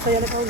saya nak kau.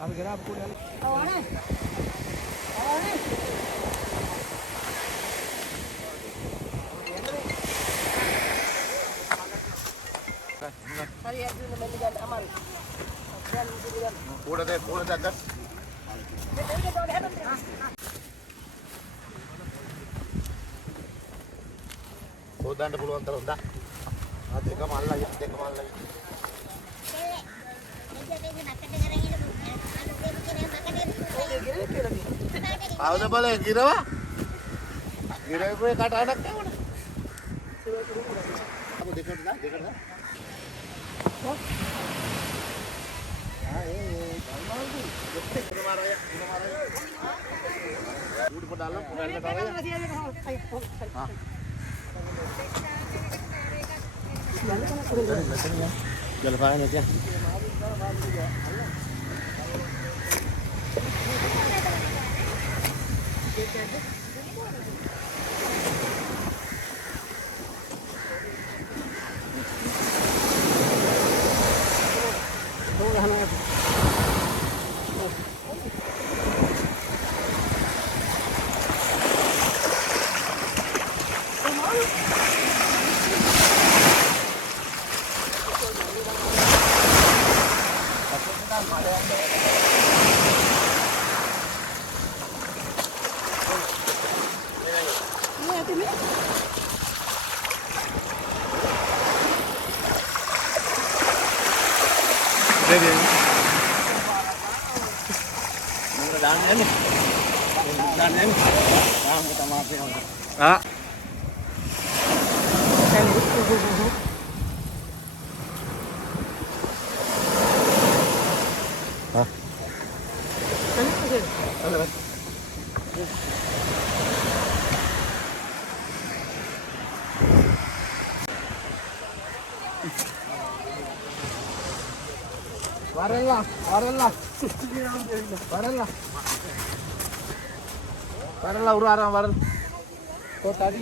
Aku kira apa kuda? Awalnya. Hari itu menjadi amal. Kuda deh, Sudah puluhan terus dah. Nanti kemal lagi. Udah boleh kira wah. Kira gue kata anaknya mana? Aku dekor dah. Udah pedalam, jalan aja. Varela urara varel. Kau tadi.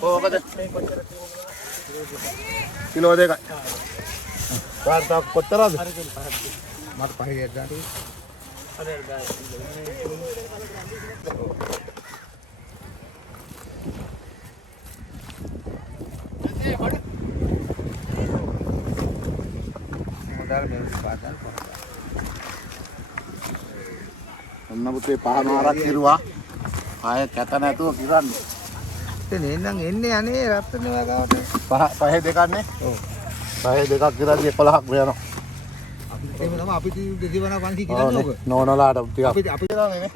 Oh, kata. Kilo deka. Karta kottara. Mat pahi jadi. ඔන්න පුතේ පහන ආරක් කිරුවා. ආයෙ කැත නැතුව කිරන්න. නේනම් එන්නේ අනේ රත්තරන් වගාවට. පහේ දෙකක් නේ. ඔව්. පහේ දෙකක් ගිරදී 11ක් වෙනවා. එහෙම තමයි අපි දෙදිවනා 500 කියන්නේ ඕක. නෝනලාට ටිකක්. අපි නේ.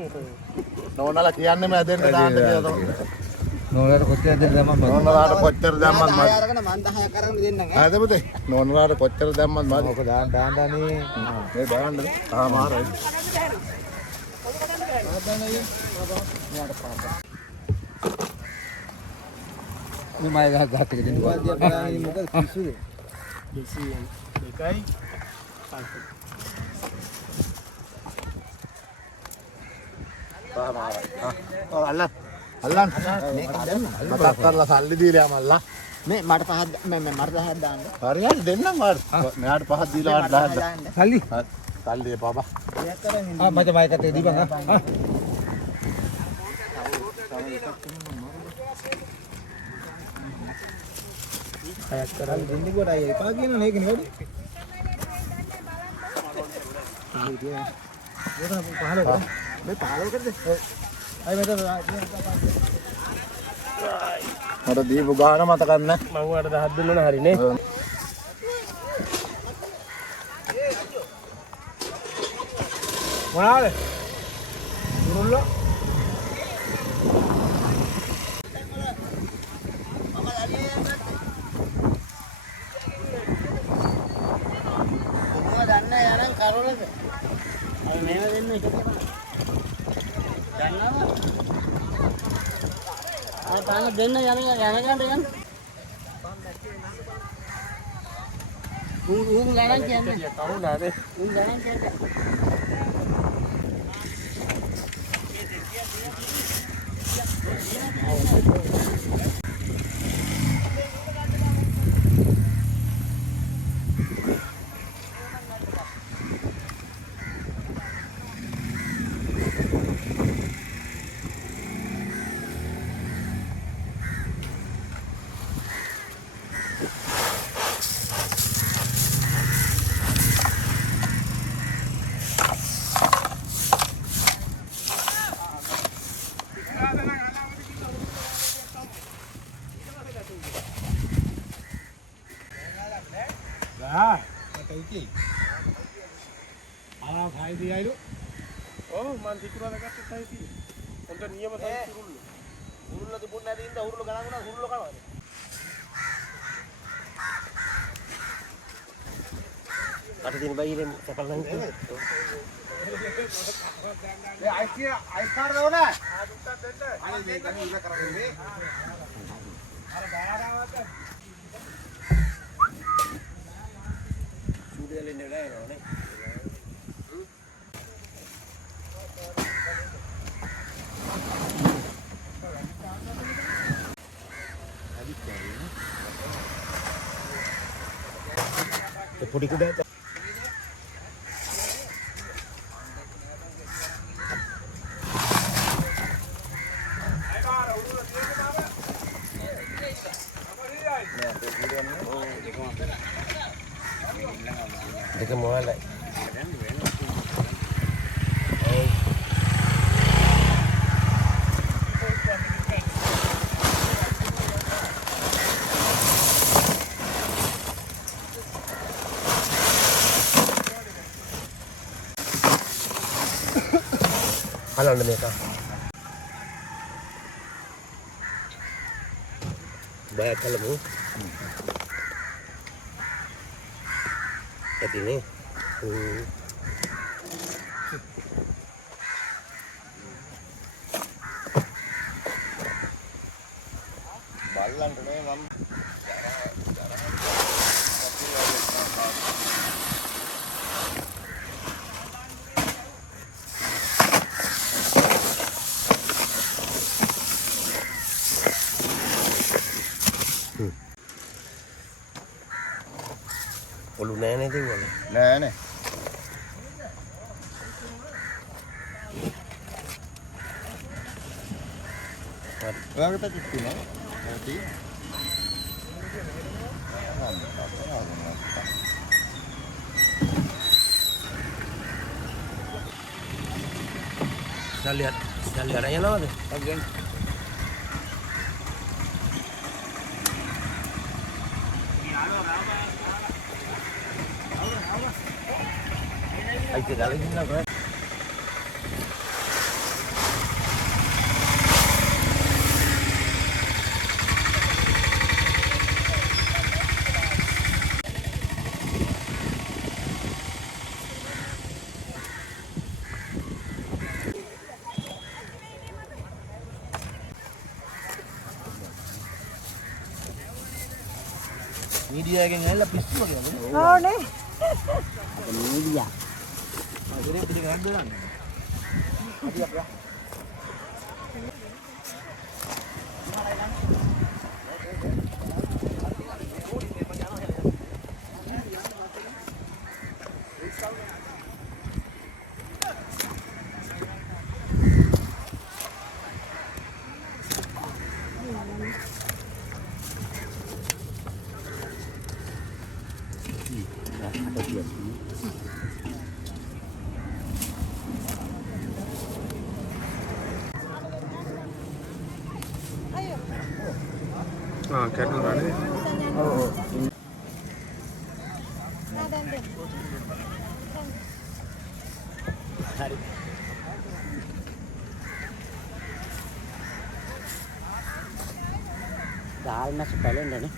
නෝනලා කියන්නේම ඇදෙන්න දාන්න කියලා තමයි. නෝනලාට කොච්චර දැම්මත් මම. නෝනලාට කොච්චර දැම්මත් මම. 10 අරගෙන මම 10ක් අරගෙන දෙන්නම්. ආද පුතේ. නෝනලාට කොච්චර දැම්මත් මම. ඕක දාන්නනේ. මේ දාන්නද? මාරයි. මේ මයි ගහ ගහට දෙන්න. මොකද පිස්සුද? 200 එකයි අල්ලන් මේ කඩන්න මතක් කරලා සල්ලි දීලා යමල්ලා මේ මට පහක් මට 10ක් දාන්න. හරියට දෙන්නම් මාත් මෙයාට පහක් දීලා වට 10ක් සල්ලි සල්ලි එපාබා මට මයිකට දීපන් අයත් කරලා දෙන්නේ කොට අය එපා කියන නේ ඒකනේ වැඩි. මේ 15 කරද? අය මට මට දීපු ගාන මතක නැහැ මම ඔයාලට 10ක් දුන්නා නේ හරිනේ මොනවාද උරුල්ල දෙන්න යන යන උන් ගණන් කියන්නේ කවුනාද උන් ගණන් කියන්නේ මන් තිකුරාද ගත්තත් හයි තියෙන්නේ. හොඳ නියම සල්ලි උරුල්ල. උරුල්ල තිබුණ නැති ඉඳ උරුල්ල ගණන් වුණා උරුල්ල කනවාද? කට දින බයිරේ සකල් නම් ඉන්නේ. ඒ අයිස් කාර්ද ඕනේ? ආ දුක්ක් දෙන්න. අනේ මේ ගන්නේ ඉල කරගන්නේ. අර ගාඩාවත් සුදෙල ඉන්නේ නෑනේ. පොඩි කුඩා දෙක මොහලයි බලන්න මේක බය කලමු ඇතිනේ බල්ලන්ට නේ මම ඔලු නෑනේ දෙවල නෑනේ ඔයාගේ පැත්තේ තියෙනවා ඇති සල්ලි අර යනවද? අයිති දාලා ඉන්නවා. මීඩියා එකෙන් ඇවිල්ලා පිස්සු වගේ නේද? ඕනේ. මීඩියා. අදේ පිටි ගන්න දෙන්න. අපි අප්පා. කැටුනානේ. ඔව්. නෑ දැන්. හරි. දාල් මැස් පැලෙන්නනේ.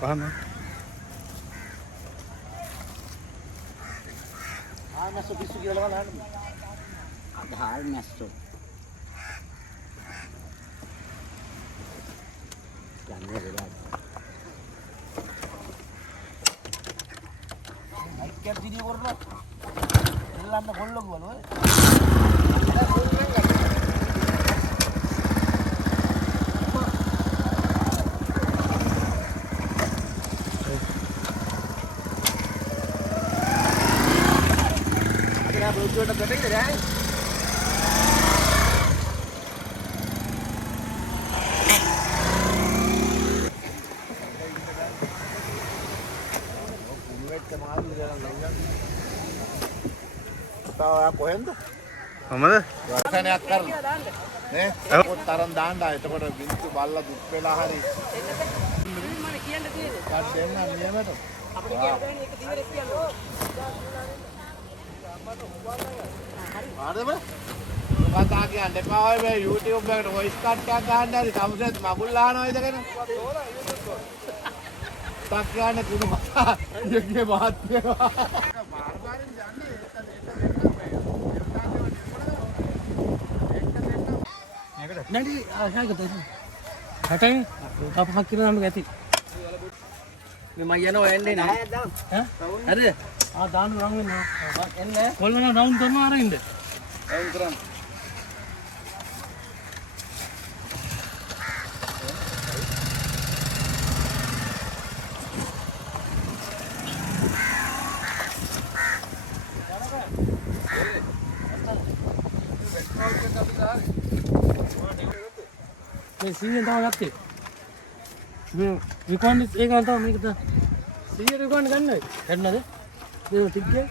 පහම මැස්සු පිස්සු කියලා බලන්න. දාල් මැස්සු. යන්නේ වෙලා. අයික්කක් දිනිය කරනවා. එල්ලන්න කොල්ල ගවල ඔය. Udah gede deh. Tahu aku hendak. කොහමද? රසණයක් කරලා. නේ? පොත් තරම් දාන්න ආ. එතකොට බින්තු බල්ලා දුක් වෙලා හරි. මම කියන්න තියෙන්නේ. කාට් දෙන්න නියමයට. අපිට කියන්නේ එක දිවෙක් කියන්න. හරිද? කතා කියන්න එපා ඔය මේ YouTube එකට voice cut එකක් ගන්න හරි සමුසෙත් මගුල් අහනවා ඉදගෙන. තාක් කියන්නේ කුණු මතා. යගේ මහත්මයා. බාරබාරින් යන්නේ නැටි ආශාගත. හටයි අපහක් කියලා නම් ඇති. මේ මම යනවා එන්නේ නෑ. ඈ? හරිද? දාන්න රන් වෙනවා. එන්නේ. කොල්ලන රවුන්ඩ් කරනවා අරින්ද? රවුන්ඩ් කරන්න. මේ සීයෙන් තමයි ගත්තේ. මේ රිකෝඩ් එක ගන්න තමයි මේක තමයි. සීය රිකෝඩ් ගන්නයි. ගන්නද? මේ ටික්කේ.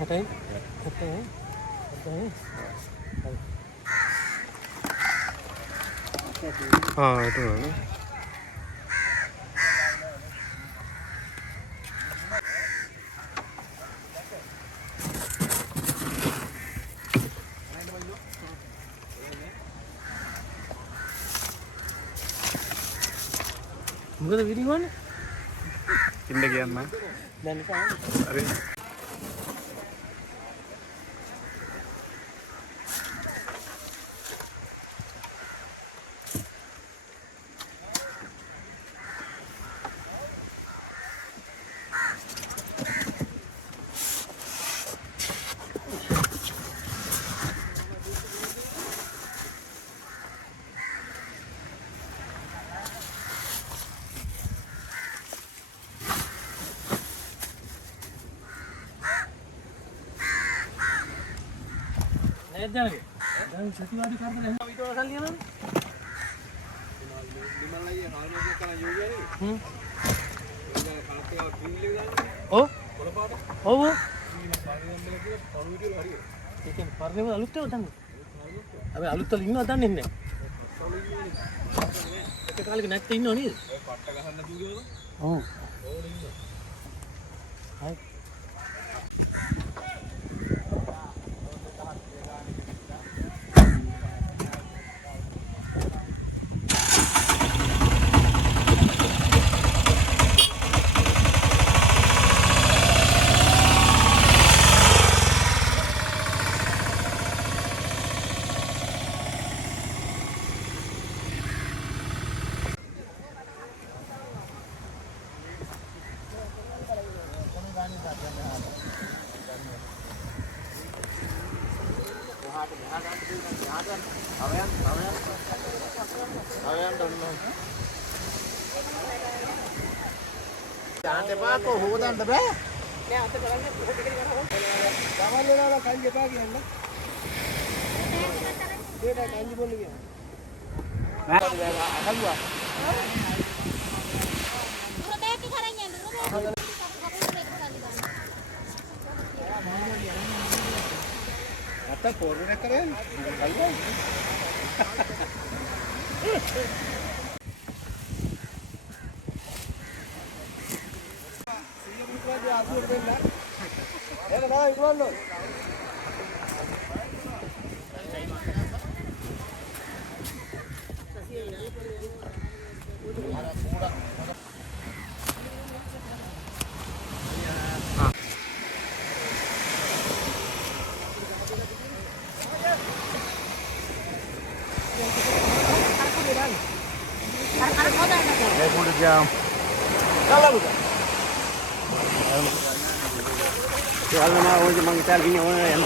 හටයි. හටයි. itu mana? මොකද විදිහවන්නේ? ඉන්න කියන්න. දැන් නිකන් හරි. දැන් සතිවාදී කරදර එහෙම ඊට වසන් ලියනවනේ. ඔව්. ඔව්. ඒකෙන් පරණේම අලුත් ඒවා දන්නේ. අපි අලුත් වල ඉන්නවද දන්නේ නැහැ. එක කාලෙක නැත්තේ ඉන්නව නේද? ඔය පට්ට ගහන්න දුවනවා. ඔව්. ඕනේ ඉන්නවා. හරි. Jangan depan kok hutan deh. Atau korban keren. Kalau mau mengitaal gini orang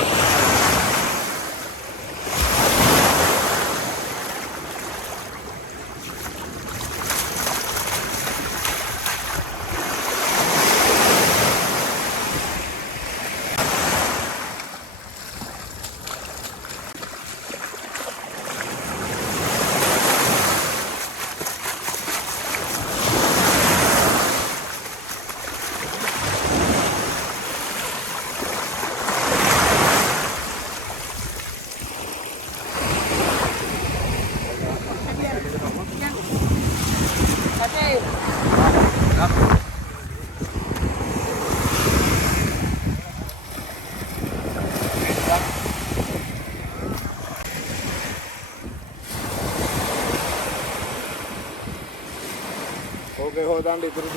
Oke, hodang di terus.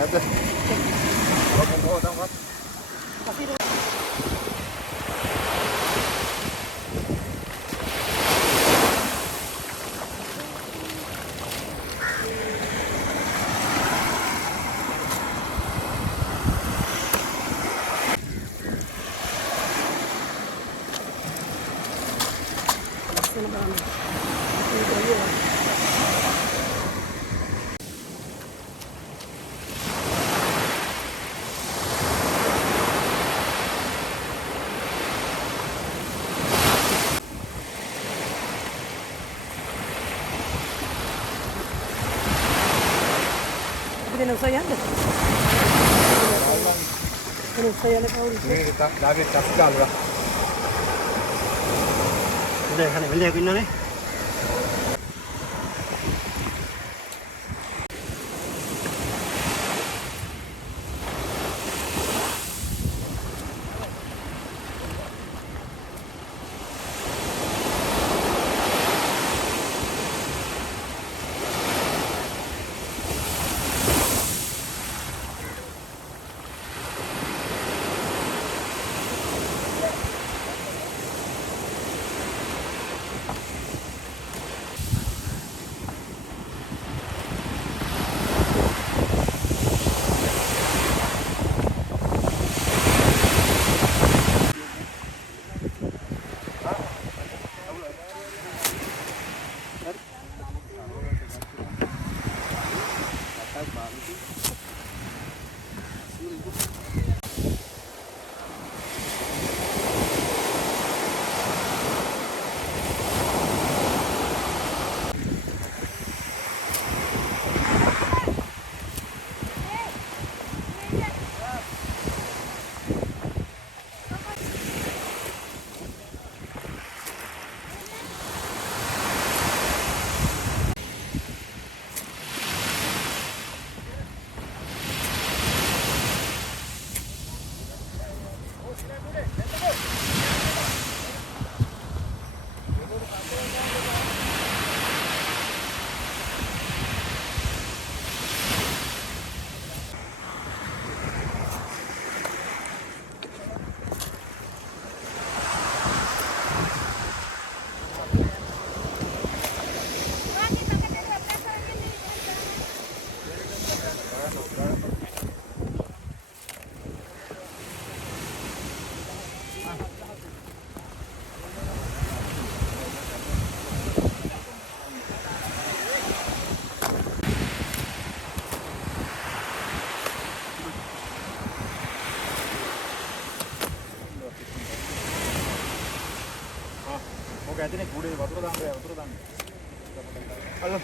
Ada. Oke, hodang Pak. Saya ada. Saya nak kau. Ini kita lagi cakap lah. Udah, kan beli aku ini. ඇතිනේ කුඩේ වතුර දාන්න වතුර දාන්න. අල්ල.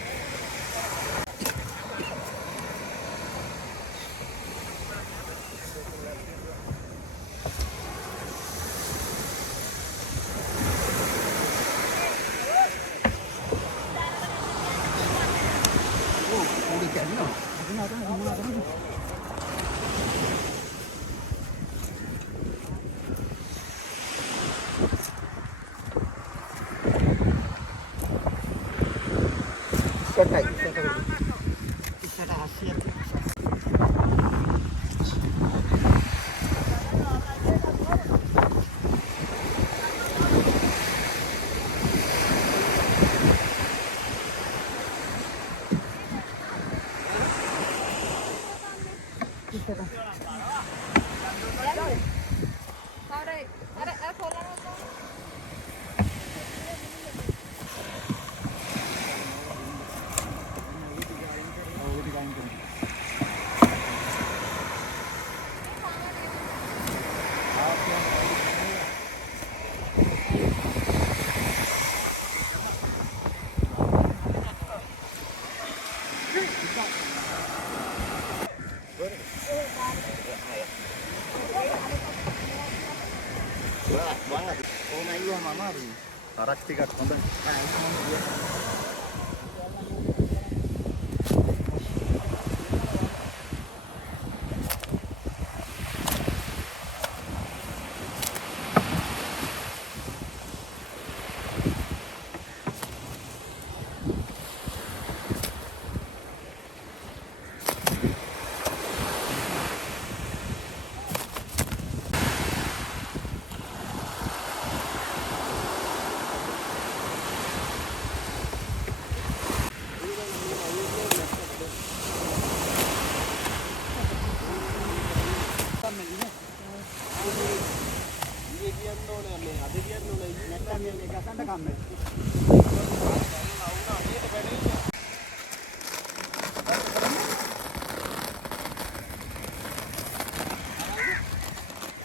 හරක් ටිකක් හොඳයි.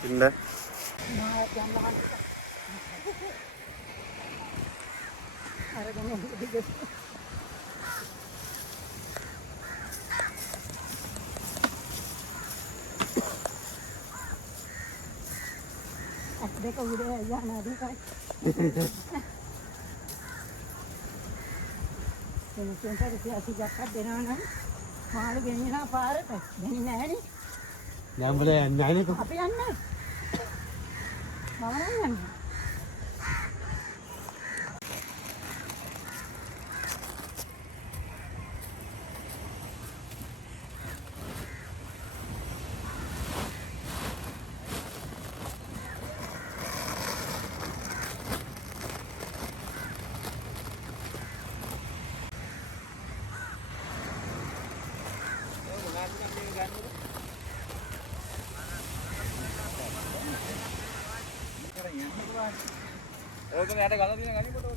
ඉන්න. දෙක උඩේ යන අධිකයි. එතන සියසි ජක්කක් දෙනවා නම් මාළු ගෙනියනවා පාරට. ගෙනින්නේ නැහනේ. දැන් බල යන්නේ නැහැ නේ. අපි යන්නේ. මම යන්නේ. ඕක යට ගල දින ගනිපොට